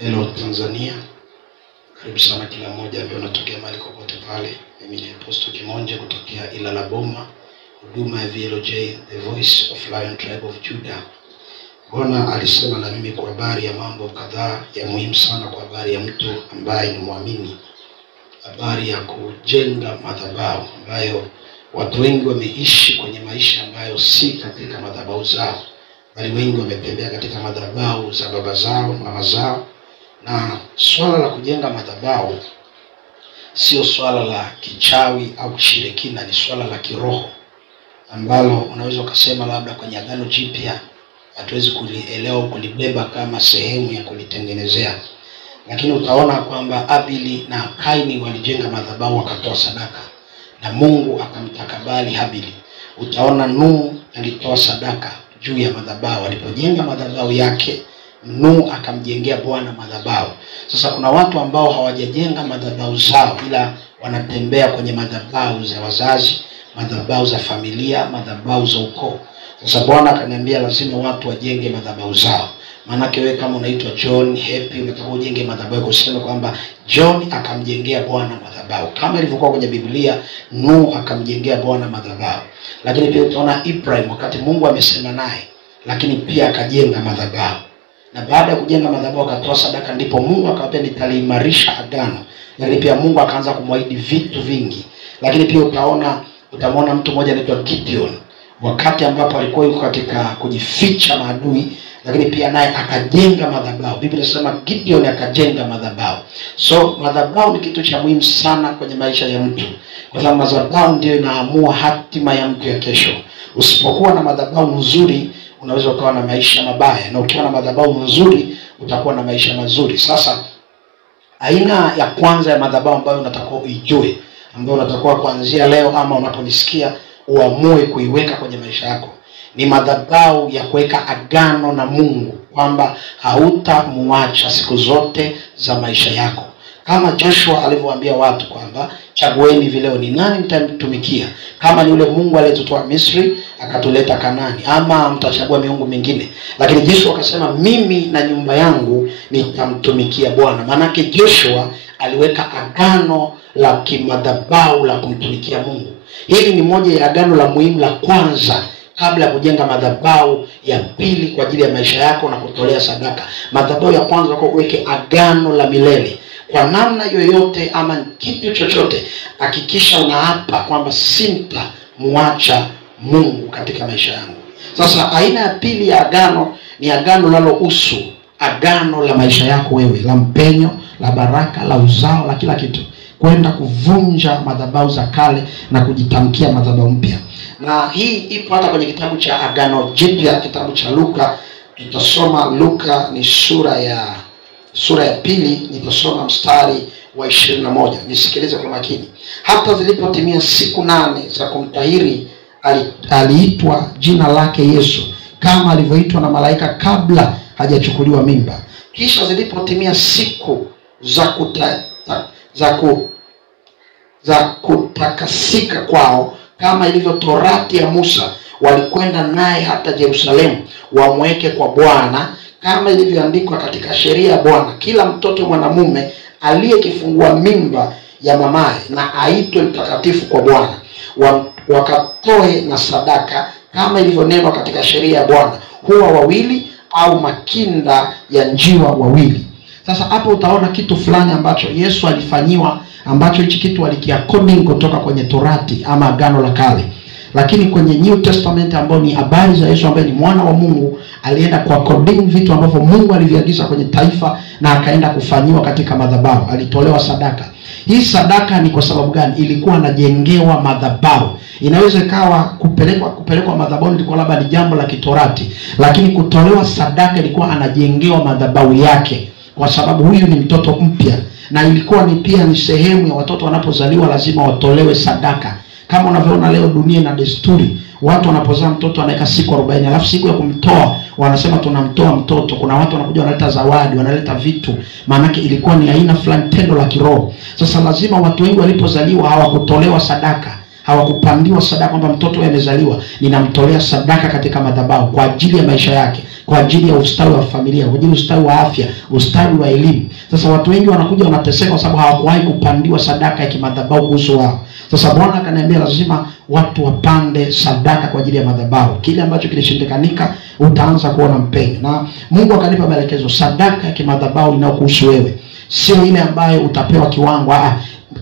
Hello Tanzania. Karibu sana kila mmoja ambaye unatokea mahali kokote pale. Mimi ni Apostle Kimonje kutokea Ilala Boma, huduma ya VLJ, The Voice of Lion Tribe of Judah. Bwana alisema na mimi kwa habari ya mambo kadhaa ya muhimu sana kwa habari ya mtu ambaye ni muamini. Habari ya kujenga madhabahu ambayo watu wengi wameishi kwenye maisha ambayo si katika madhabahu zao, bali wengi wametembea katika madhabahu za baba zao, mama zao. Na swala la kujenga madhabahu sio swala la kichawi au kishirikina, ni swala la kiroho ambalo unaweza kusema labda kwenye Agano Jipya hatuwezi kulielewa kulibeba kama sehemu ya kulitengenezea. Lakini utaona kwamba Abili na Kaini walijenga madhabahu wakatoa sadaka na Mungu akamtakabali Habili. Utaona Nuhu alitoa sadaka juu ya madhabahu. Alipojenga madhabahu yake, Nuhu akamjengea Bwana madhabahu. Sasa kuna watu ambao hawajajenga madhabahu zao, ila wanatembea kwenye madhabahu za wazazi, madhabahu za familia, madhabahu za ukoo. Sasa Bwana akaniambia lazima watu wajenge madhabahu zao. Maana wewe kama unaitwa John Happy unataka ujenge madhabahu, kusema kwamba John akamjengea Bwana madhabahu. Kama ilivyokuwa kwenye Biblia, Nuhu akamjengea Bwana madhabahu. Lakini pia utaona Ibrahim wakati Mungu amesema naye, lakini pia akajenga madhabahu. Na baada ya kujenga madhabahu akatoa sadaka, ndipo Mungu akamwambia nitaliimarisha agano. Lakini pia Mungu akaanza kumwahidi vitu vingi. Lakini pia utamwona mtu mmoja anaitwa Gideon, wakati ambapo alikuwa yuko katika kujificha maadui, lakini pia naye akajenga madhabahu. Biblia inasema Gideon akajenga madhabahu. So madhabahu ni kitu cha muhimu sana kwenye maisha ya mtu, kwa sababu madhabahu ndio inaamua hatima ya mtu ya kesho. Usipokuwa na madhabahu nzuri, unaweza ukawa na maisha mabaya, na ukiwa na madhabahu nzuri utakuwa na maisha mazuri. Sasa aina ya kwanza ya madhabahu ambayo unatakiwa uijue, ambayo unatakiwa kuanzia leo ama unaponisikia uamue kuiweka kwenye maisha yako, ni madhabahu ya kuweka agano na Mungu kwamba hautamuacha siku zote za maisha yako. Kama Joshua alivyowaambia watu kwamba chagueni vileo ni nani mtamtumikia, kama ni yule Mungu aliyetutoa Misri akatuleta Kanaani, ama mtachagua miungu mingine. Lakini Joshua akasema mimi na nyumba yangu nitamtumikia Bwana. Maana yake Joshua aliweka agano la kimadhabahu la kumtumikia Mungu. Hili ni moja ya agano la muhimu la kwanza kabla ya kujenga madhabahu ya pili kwa ajili ya maisha yako na kutolea sadaka. Madhabahu ya kwanza kwa uweke agano la milele. Kwa namna yoyote ama kitu chochote, hakikisha unaapa kwamba sintamuacha Mungu katika maisha yangu. Sasa aina ya pili ya agano ni agano linalohusu agano la maisha yako wewe, la mpenyo, la baraka, la uzao, la kila kitu. Kwenda kuvunja madhabahu za kale na kujitamkia madhabahu mpya. Na hii ipo hata kwenye kitabu cha Agano Jipya, kitabu cha Luka. Tutasoma Luka ni sura ya pili, nitasoma mstari wa 21. Nisikilize kwa makini. Hata zilipotimia siku 8 za kumtahiri, aliitwa jina lake Yesu, kama alivyoitwa na malaika kabla hajachukuliwa mimba. Kisha zilipotimia siku za kutakasika kwao, kama ilivyo torati ya Musa, walikwenda naye hata Yerusalemu wamweke kwa Bwana, kama ilivyoandikwa katika sheria ya Bwana, kila mtoto mwanamume aliyekifungua mimba ya mamaye na aitwe mtakatifu kwa Bwana. Wakatoe na sadaka kama ilivyonenwa katika sheria ya Bwana, huwa wawili au makinda ya njiwa wawili. Sasa hapo utaona kitu fulani ambacho Yesu alifanyiwa, ambacho hichi kitu alikiaccording kutoka kwenye torati ama agano la kale. Lakini kwenye New Testament ambao ni habari za Yesu ambaye ni mwana wa Mungu, alienda kwa according vitu ambavyo Mungu aliviagiza kwenye taifa na akaenda kufanyiwa katika madhabahu. Alitolewa sadaka. Hii sadaka ni kwa sababu gani? Ilikuwa anajengewa madhabahu. Inaweza ikawa kupelekwa madhabahu ilikuwa labda ni jambo la kitorati, lakini kutolewa sadaka ilikuwa anajengewa madhabahu yake, kwa sababu huyu ni mtoto mpya. Na ilikuwa pia ni sehemu ya watoto wanapozaliwa lazima watolewe sadaka. Kama unavyoona leo dunia na desturi, watu wanapozaa mtoto anaweka siku 40, alafu siku ya kumtoa wanasema tunamtoa mtoto. Kuna watu wanakuja wanaleta zawadi, wanaleta vitu. Maana ilikuwa ni aina fulani tendo la kiroho. Sasa lazima watu wengi walipozaliwa hawakutolewa sadaka, hawakupandiwa sadaka kwamba mtoto amezaliwa ninamtolea sadaka katika madhabahu kwa ajili ya maisha yake, kwa ajili ya ustawi wa familia, kwa ajili ya ustawi wa afya, ustawi wa elimu. Sasa watu wengi wanakuja wanateseka kwa sababu hawakuwahi kupandiwa sadaka ya kimadhabahu kuhusu wao. Sasa Bwana akaniambia lazima watu wapande sadaka kwa ajili ya madhabahu. Kile ambacho kilishindikanika utaanza kuona mpenyo. Na Mungu akanipa maelekezo, sadaka ya kimadhabahu inayokuhusu wewe sio ile ambayo utapewa kiwango.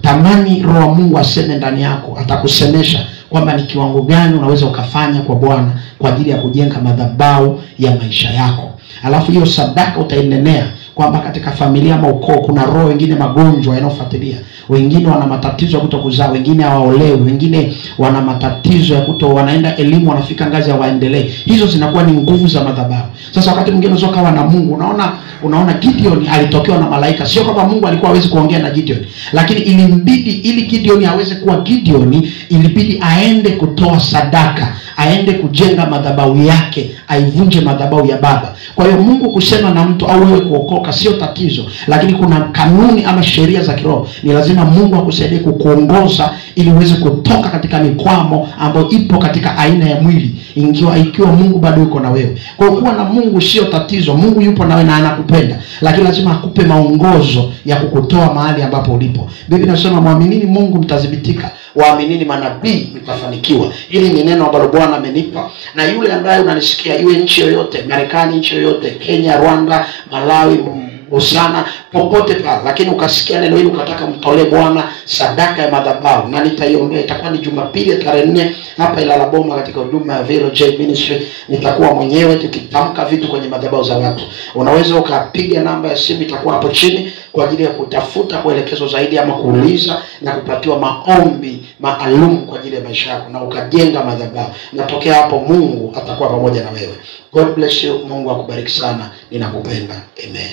Tamani Roho wa Mungu aseme ndani yako, atakusemesha kwamba ni kiwango gani unaweza ukafanya kwa Bwana kwa ajili ya kujenga madhabahu ya maisha yako. Alafu hiyo sadaka utainenea kwamba katika familia ama ukoo kuna roho wengine magonjwa yanayofuatilia, wengine wana matatizo ya kutokuzaa, wengine hawaolewi, wengine wana matatizo ya wanaenda elimu wanafika ngazi ya waendelee. Hizo zinakuwa ni nguvu za madhabahu. Sasa wakati mwingine unaweza kawa na Mungu, unaona Gideon alitokewa na malaika. Sio kama Mungu alikuwa hawezi kuongea na Gideon, lakini ilimbidi ili Gideon aweze kuwa Gideon, ilibidi aende kutoa sadaka, aende kujenga madhabahu yake, aivunje madhabahu ya baba. Kwa hiyo Mungu kusema na mtu au wewe kuokoka sio tatizo, lakini kuna kanuni ama sheria za kiroho. Ni lazima Mungu akusaidie kukuongoza ili uweze kutoka katika mikwamo ambayo ipo katika aina ya mwili, ikiwa Mungu bado yuko na wewe. Kwa hiyo kuwa na Mungu sio tatizo. Mungu yupo nawe na anakupenda, lakini lazima akupe maongozo ya kukutoa mahali ambapo ulipo. Biblia inasema muaminini Mungu mtadhibitika, waaminini manabii mtafanikiwa. Hili ni neno ambalo Bwana amenipa. Na yule ambaye unanisikia, iwe nchi yoyote, Marekani, nchi yoyote, Kenya, Rwanda, Malawi, Botswana, popote pale, lakini ukasikia neno hili ukataka mtolee Bwana sadaka ya madhabahu, na nitaiombea. Itakuwa ni Jumapili tarehe 4 hapa Ilala Boma katika huduma ya VLJ Ministry. Nitakuwa mwenyewe tukitamka vitu kwenye madhabahu za watu. Unaweza ukapiga namba ya simu, itakuwa hapo chini kwa ajili ya kutafuta kuelekezo zaidi ama kuuliza na kupatiwa maombi maalum kwa ajili ya maisha yako na ukajenga madhabahu. Natokea hapo, Mungu atakuwa pamoja na wewe. God bless you. Mungu akubariki sana. Ninakupenda. Amen.